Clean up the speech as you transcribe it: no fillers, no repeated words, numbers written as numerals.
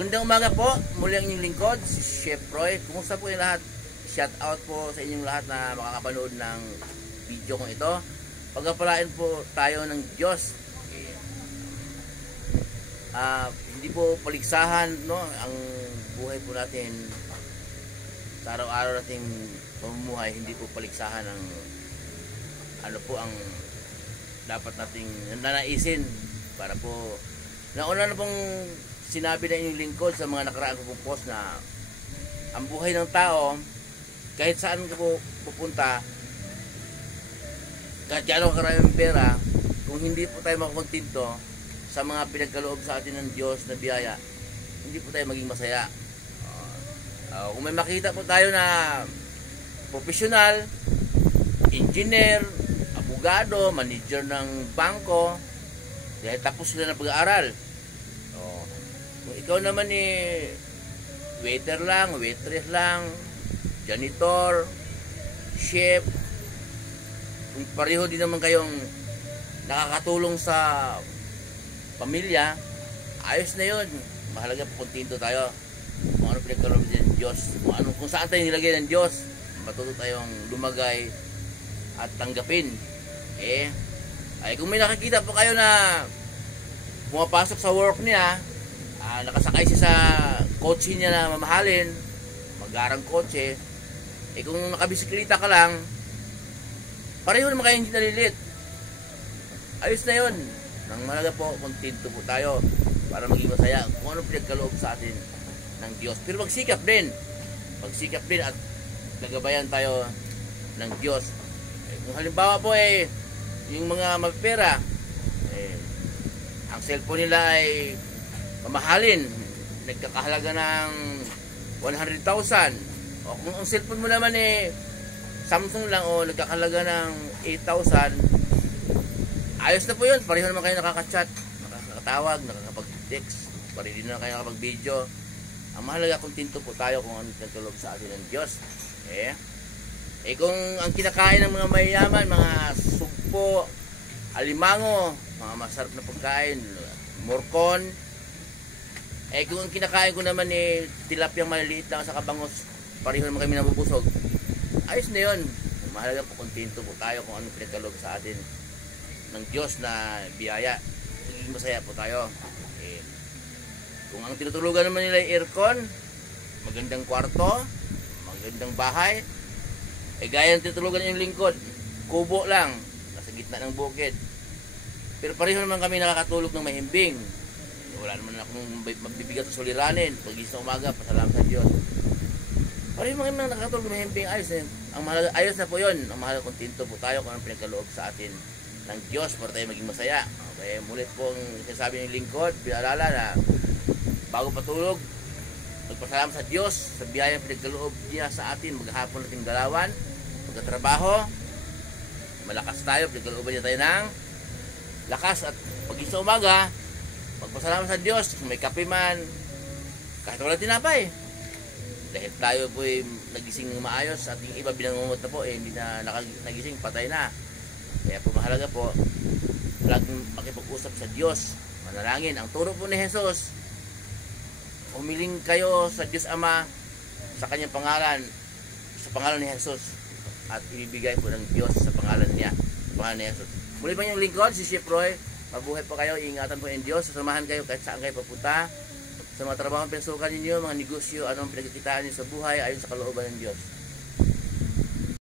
Magandang umaga po, muli ang inyong lingkod, si Chef Roy. Kumusta po yung lahat? Shout out po sa inyong lahat na makakapanood ng video kong ito. Pagpapalain po tayo ng Diyos. Hindi po paligsahan, no, ang buhay po natin sa araw-araw nating pamumuhay. Hindi po paligsahan ang ano po ang dapat nating nanaisin para po nauna na pong sinabi na inyong lingkod sa mga nakaraan ko pong post na ang buhay ng tao kahit saan ka po pupunta, kahit gaano karaming pera, kung hindi po tayo makapagtinto sa mga pinagkaloob sa atin ng Diyos na biyaya, hindi po tayo maging masaya. Kung may makita po tayo na profesional, engineer, abogado, manager ng bangko, dahil tapos sila na pag-aaral. Kung ikaw naman waiter lang, waitress lang, janitor, chef, kung pareho din naman kayong nakakatulong sa pamilya, ayos na yun. Mahalaga po kontento tayo kung ano pinagkaloob ng Diyos, kung saan tayo nilagay ng Diyos, matuto tayong lumagay at tanggapin. Ay kung may nakikita po kayo na pumapasok sa work niya, nakasakay siya sa kotse niya na mamahalin, magarang kotse, kung nakabisikleta ka lang, pareho naman kayong nalilit. Ayos na yun. Nang malaga po, kontento po tayo para maging masaya kung anong pinagkaloob sa atin ng Diyos. Pero magsikap din at nagabayan tayo ng Diyos. Kung halimbawa po yung mga mapera, ang cellphone nila ay mamahalin, nagkakahalaga ng 100,000. O kung ang cellphone mo naman Samsung lang o nagkakahalaga ng 8,000, ayos na po yun. Pareho naman kayo nakaka-chat, nakakatawag, nakakapag-text, pareho din na kayo nakakapag-video. Ang mahalaga, kontento po tayo kung ano nagkaloob sa atin ng Diyos. Kung ang kinakain ng mga mayayaman, mga sugpo, alimango, mga masarap na pagkain, morcon, kung ang kinakain ko naman tilapiyang maliliit lang sa kabangos, pareho naman kami nabubusog, ayos na yun. Mahalaga po, kontento po tayo kung anong pinagkaloob sa atin ng Diyos na biyaya. Magiging masaya po tayo. Kung ang tinutulugan naman nila ay aircon, magandang kwarto, magandang bahay, gaya ng tinutulugan yung lingkod, kubo lang, nasa gitna ng bukid. Pero pareho naman kami nakakatulog ng mahimbing. Wala naman akong mabibigat o suliranin. Pag-isip sa umaga, pasalamat sa Diyos. Pareho naman nakakatulog ng mahimbing, ayos na yun. Ang mahalaga, ayos na po yun. Ang mahalaga, kontento po tayo kung anong pinagkaloob sa atin ng Diyos para tayo maging masaya. Okay, mulit po ang sinasabi ng lingkod, pinaalala na bago patulog, magpasalamat sa Diyos sa biyayang pinagkaloob niya sa atin. Maghapon natin galawan, magkatrabaho, malakas tayo, pinagkalooban niya tayo ng lakas. At pag-isip sa umaga, magpasalamat sa Diyos kung may kape man, kahit wala tinapay, dahil tayo po nagising maayos at yung iba binangungot na po hindi na nagising, patay na. Kaya po mahalaga po laging makipag-usap sa Diyos, manalangin. Ang turo po ni Jesus, humiling kayo sa Diyos Ama sa kanyang pangalan, sa pangalan ni Jesus, at ibibigay po ng Diyos sa pangalan niya, pangalan ni Jesus. Muli pa yung lingkod, si Chef Roy. Mabuhay po kayo, iingatan po ng Diyos, sasamahan kayo kahit saan kayo papunta, sa mga trabaho pinasukan ninyo, mga negosyo, anong pinagkikitaan niyo sa buhay ayon sa kalooban ng Diyos.